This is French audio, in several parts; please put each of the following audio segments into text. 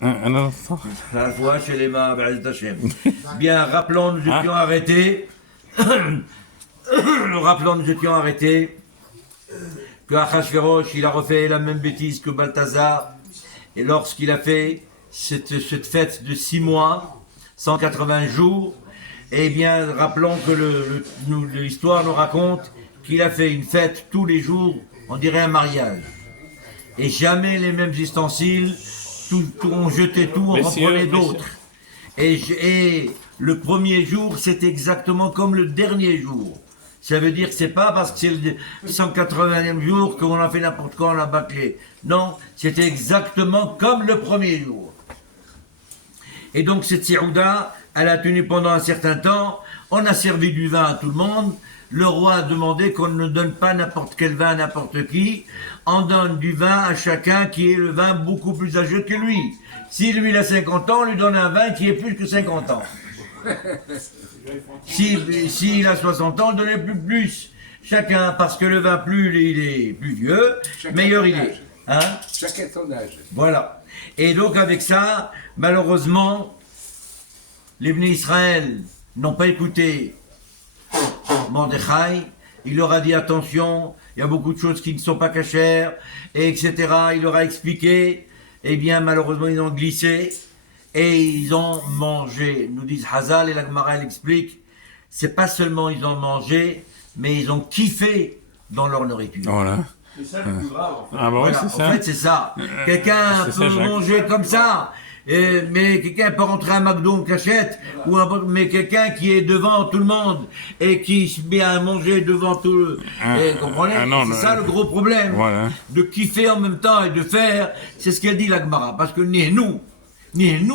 un instant. La foi chez les mains, Ba'al Hashem. Bien, rappelons, nous étions arrêtés. Rappelons, nous étions arrêtés que Achashverosh, il a refait la même bêtise que Balthazar. Et lorsqu'il a fait cette fête de 6 mois, 180 jours, eh bien, rappelons que l'histoire nous raconte qu'il a fait une fête tous les jours, on dirait un mariage. Et jamais les mêmes ustensiles, on jetait tout, on reprenait d'autres. Et le premier jour, c'est exactement comme le dernier jour. Ça veut dire que c'est pas parce que c'est le 180e jour qu'on a fait n'importe quoi, on a bâclé. Non, c'était exactement comme le premier jour. Et donc cette Sirouda, elle a tenu pendant un certain temps, on a servi du vin à tout le monde, le roi a demandé qu'on ne donne pas n'importe quel vin à n'importe qui, on donne du vin à chacun qui est le vin beaucoup plus âgé que lui. Si lui il a 50 ans, on lui donne un vin qui est plus que 50 ans. S'il a 60 ans, donnez plus. Chacun, parce que le vin plus il est plus vieux, chacun meilleur il est. Hein? Chacun son âge. Voilà. Et donc avec ça, malheureusement, les Bnei Israël n'ont pas écouté Mordechai. Il leur a dit attention, il y a beaucoup de choses qui ne sont pas cachères, et etc. Il leur a expliqué. Eh bien, malheureusement, ils ont glissé. Et ils ont mangé, nous disent Hazal et la Gemara elle explique, c'est pas seulement ils ont mangé, mais ils ont kiffé dans leur nourriture. Voilà. C'est ça le plus grave. En fait. Ah bah Voilà. oui, c'est ça. En fait, c'est ça. Quelqu'un c'est peut ça, Jacques. manger comme ça, mais quelqu'un peut rentrer à McDo en cachette, mais quelqu'un qui est devant tout le monde et qui se met à manger devant tout le... Vous comprenez? C'est ça le gros problème. Voilà. De kiffer en même temps et de faire, c'est ce qu'elle dit la Gemara, parce que ni nous,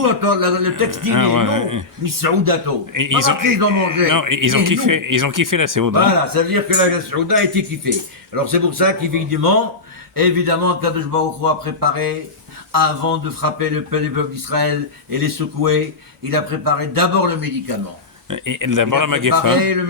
attends, le texte dit ni nous, ni Saoudato. Ils ont mangé. Non, ils ont kiffé la Séouda. Voilà, ça veut dire que la Saouda a été kiffée. Alors c'est pour ça qu'évidemment, Kadosh Baruch Hu a préparé, avant de frapper le peuple d'Israël et les secouer, il a préparé d'abord le médicament. Et d'abord la Il a préparé le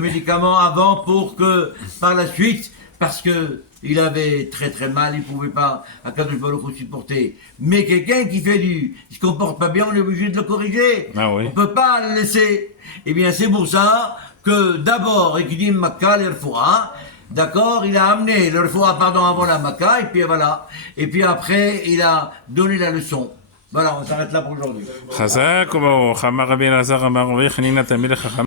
médicament avant pour que, par la suite, parce que il avait très très mal, il ne pouvait pas, à Kadosh Baruch Hu supporter. Mais quelqu'un qui il se comporte pas bien, on est obligé de le corriger. Ah oui. On ne peut pas le laisser. Eh bien, c'est pour ça que d'abord, Ekidim Makka, l'Erfoura, d'accord, il a amené l'Erfoura, avant la Makka, et puis voilà. Et puis après, il a donné la leçon. Voilà, on s'arrête là pour aujourd'hui. Chazak, ou Hamar Rabbi Elazar, Amar Rabbi Chanina Tamil Chacham.